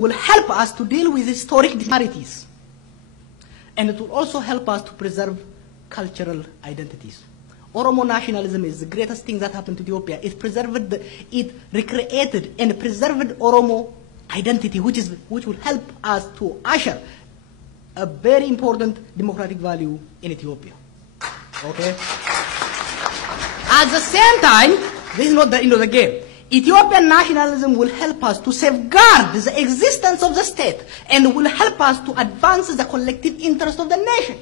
will help us to deal with historic disparities. And it will also help us to preserve cultural identities. Oromo nationalism is the greatest thing that happened to Ethiopia. It recreated and preserved Oromo identity, which will help us to usher a very important democratic value in Ethiopia. Okay? At the same time, this is not the end of the game. Ethiopian nationalism will help us to safeguard the existence of the state and will help us to advance the collective interest of the nation.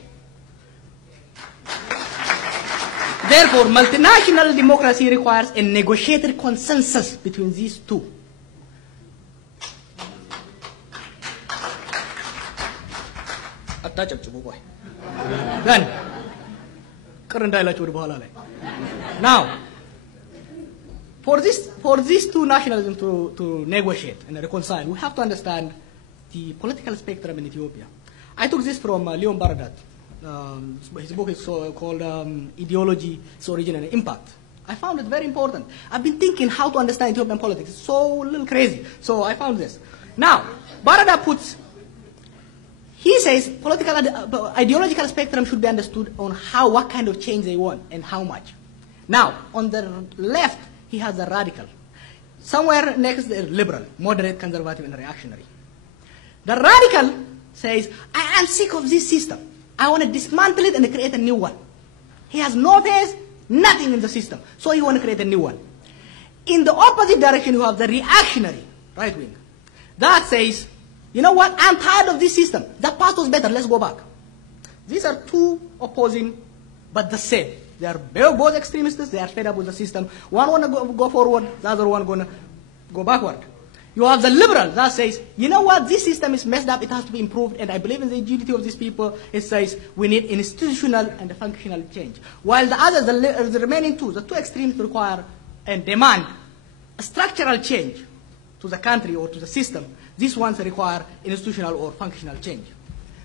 Therefore, multinational democracy requires a negotiated consensus between these two. Then, now, for these two nationalisms to negotiate and reconcile, we have to understand the political spectrum in Ethiopia. I took this from Leon Baradat. His book is called Ideology, Its Origin and Impact. I found it very important. I've been thinking how to understand Ethiopian politics. It's so a little crazy. So I found this. Now, Baradat he says ideological spectrum should be understood on what kind of change they want and how much. Now, on the left, he has a radical. Somewhere next, the liberal, moderate, conservative, and reactionary. The radical says, I am sick of this system. I want to dismantle it and create a new one. He has no faith, nothing in the system. So he wants to create a new one. In the opposite direction, you have the reactionary, right wing. That says, you know what, I'm tired of this system. The past was better, let's go back. These are two opposing, but the same. They are both extremists, they are fed up with the system. One want to go forward, the other one going to go backward. You have the liberal that says, you know what, this system is messed up, it has to be improved, and I believe in the agility of these people. It says we need institutional and functional change. While the others, the remaining two, the two extremes require and demand a structural change to the country or to the system. These ones require institutional or functional change.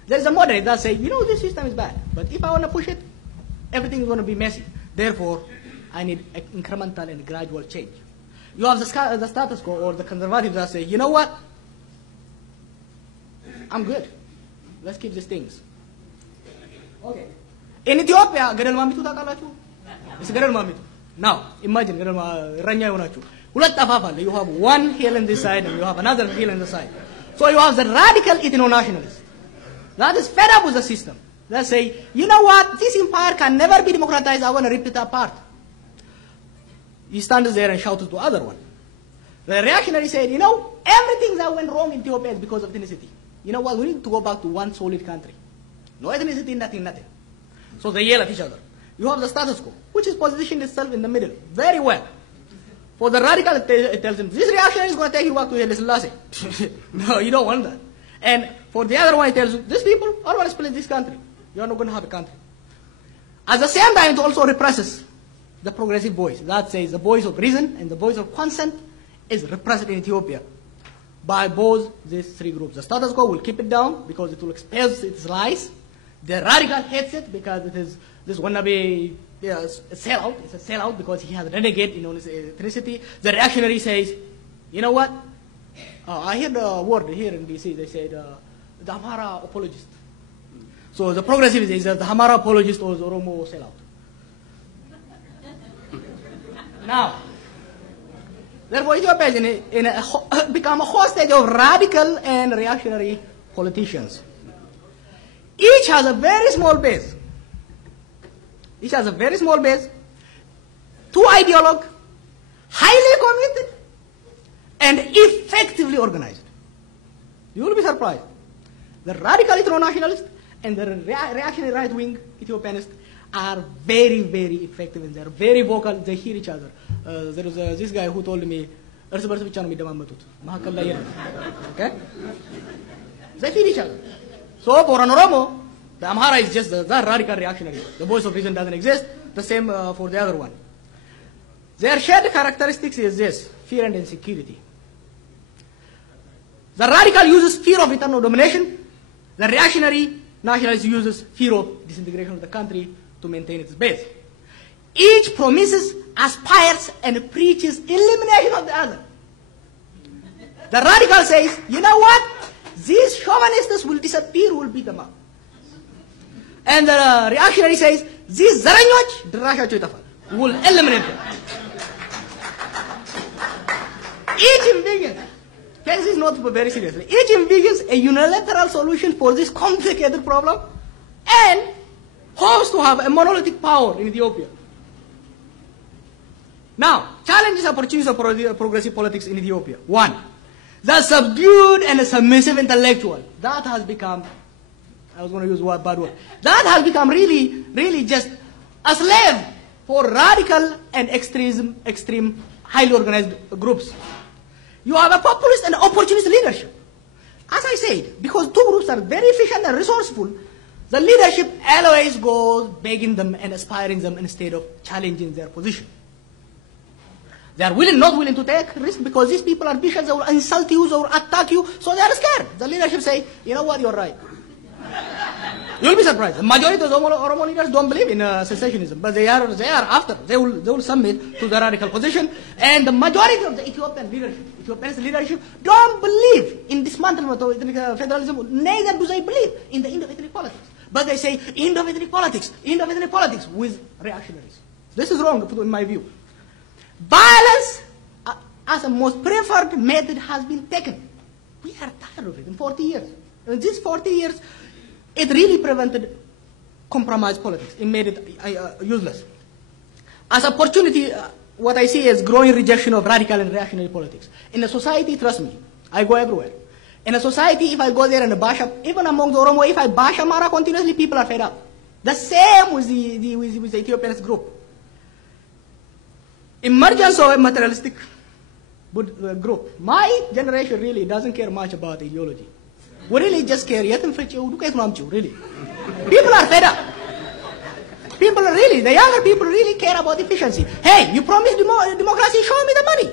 There is a moderate that says, you know, this system is bad, but if I want to push it, everything is going to be messy. Therefore, I need incremental and gradual change. You have the status quo or the conservatives that say, you know what? I'm good. Let's keep these things. Okay. In Ethiopia, Gadal Mamitu takalachu. It's Gadal Mamitu. Now, imagine Gadal Ranya Yonachu. You have one hill on this side and you have another hill on the side. So you have the radical ethno-nationalist that is fed up with the system. They say, you know what? This empire can never be democratized. I want to rip it apart. He stands there and shouts to the other one. The reactionary said, you know, everything that went wrong in Ethiopia is because of ethnicity. You know what? We need to go back to one solid country. No ethnicity, nothing. So they yell at each other. You have the status quo, which is positioned itself in the middle very well. For the radical, it tells him, this reactionary is going to take you back to Haile Selassie. No, you don't want that. And for the other one, it tells you, these people all want to split this country. You are not going to have a country. At the same time, it also represses the progressive voice. That says the voice of reason and the voice of consent is repressed in Ethiopia by both these three groups. The status quo will keep it down because it will expose its lies. The radical hates it because it is this wannabe a sellout. It's a sellout because he has renegade in his ethnicity. The reactionary says, you know what? I heard the word here in DC. They said the Amhara apologist. So the progressive is that the Amhara apologist or the Oromo sellout. Now, therefore, Ethiopia is become a hostage of radical and reactionary politicians. Each has a very small base. Two ideologues, highly committed, and effectively organized. You will be surprised. The radical ethno-nationalist and the reactionary right-wing Ethiopianists are very, very effective and they're very vocal. They hear each other. There was this guy who told me, okay? They feed each other. So for an Oromo, the Amhara is just the radical reactionary. The voice of reason doesn't exist. The same for the other one. Their shared characteristics is this: fear and insecurity. The radical uses fear of internal domination. The reactionary nationalist uses fear of disintegration of the country to maintain its base. Each promises, aspires, and preaches elimination of the other. The radical says, you know what? These chauvinists will disappear, we'll beat them up. And the reactionary says, these Zaranyoj, will eliminate them. Each envisions, this is not very seriously, each envisions a unilateral solution for this complicated problem and hopes to have a monolithic power in Ethiopia. Now, challenges, opportunities of progressive politics in Ethiopia. One, the subdued and submissive intellectual. That has become, I was going to use a bad word, that has become really just a slave for radical and extreme, highly organized groups. You have a populist and opportunist leadership. As I said, because two groups are very efficient and resourceful, the leadership always goes begging them and aspiring them instead of challenging their position. They are not willing to take risk because these people are vicious, they will insult you, they will attack you, so they are scared. The leadership say, you know what, you're right. You'll be surprised. The majority of the Oromo leaders don't believe in secessionism, but they are after. They will submit to the radical position. And the majority of the Ethiopian leadership don't believe in dismantlement of ethnic federalism. Neither do they believe in the end of ethnic politics. But they say end of ethnic politics with reactionaries. This is wrong in my view. Violence as a most preferred method has been taken. We are tired of it in 40 years. In these 40 years, it really prevented compromise politics. It made it useless. As opportunity, what I see is growing rejection of radical and reactionary politics. In a society, trust me, I go everywhere. In a society, if I go there and bash up, even among the Oromo, if I bash Amara continuously, people are fed up. The same with the Ethiopian group. Emergence of a materialistic group. My generation really doesn't care much about ideology. We really just care. Really. People are fed up. People are really, the younger people really care about efficiency. Hey, you promised democracy, show me the money.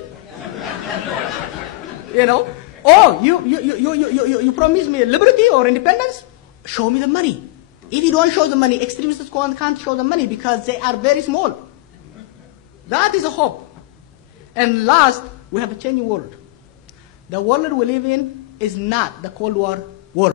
You know? Oh, you promised me liberty or independence? Show me the money. If you don't show the money, extremists can't show the money because they are very small. That is a hope. And last, we have a changing world. The world we live in is not the Cold War